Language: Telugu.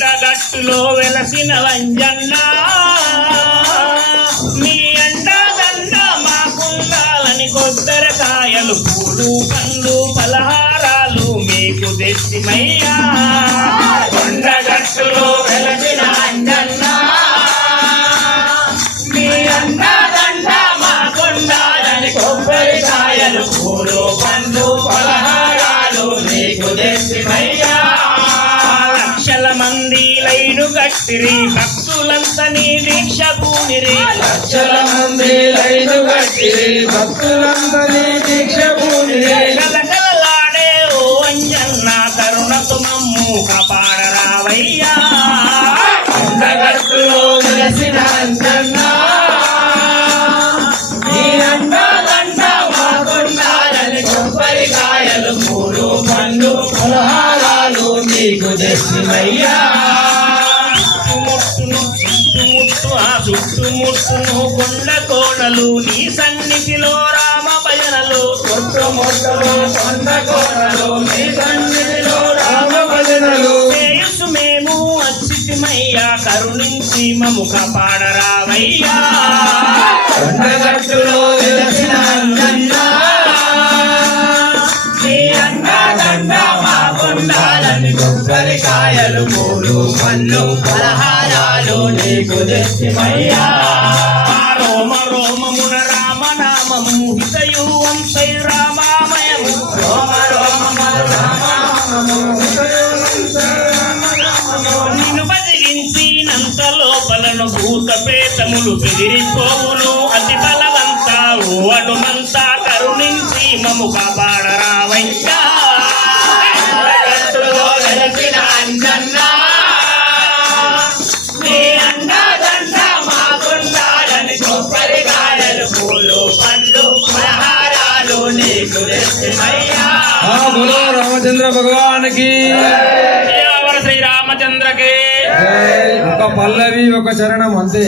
కొండగట్టులో వెలసిన వంజన్న మీ అండదండ మాకుండాలని కొబ్బరికాయలు పూలు పండ్లు పలహారాలు మీకు తెచ్చిమయ్యా. కొండగట్టులో వెలసిన వంజన్న మీ అండదండ మాకుండాలని కొబ్బరికాయలు పూలు లైను గట్టిరి భక్తులంతా నీ దీక్ష భూమిరి లక్షల మంది లైను కట్టి భక్తులందరి దీక్ష భూమిని కలకలలాడే ఓ అంజన్న కరుణకు మమ్ము కాపాడరావయ్యా. కొండగట్టులో వెలసిన అంజన్న. నీకు చుట్టుముట్టును కొండ కోణలు నీ సన్నిధిలో రామ భజనలు మొట్టమొదటలో కొండ నీ సన్నిధిలో రామ భజనలు. మేము అచ్చితిమయ్యా కరుణించి మము కాపాడరావయ్యా కొబ్బరికాయలు పూలు పళ్ళు పలహారాలు నీకు తెచ్చిమయ్యా రోమ రోమమున రామనామము హృదయు వంశై రామామయము. రోమ రోమములు రామనామము నిన్ను బతికించినంత లోపలను భూత పేతములు బెదిరిపోవును అతి బలవంతా ఓడునంతా కరుణించి మము కాపాడరావయ్యా. రామచంద్ర భగవానికి. శ్రీ రామచంద్రకి. ఒక పల్లవి ఒక చరణం అంతే.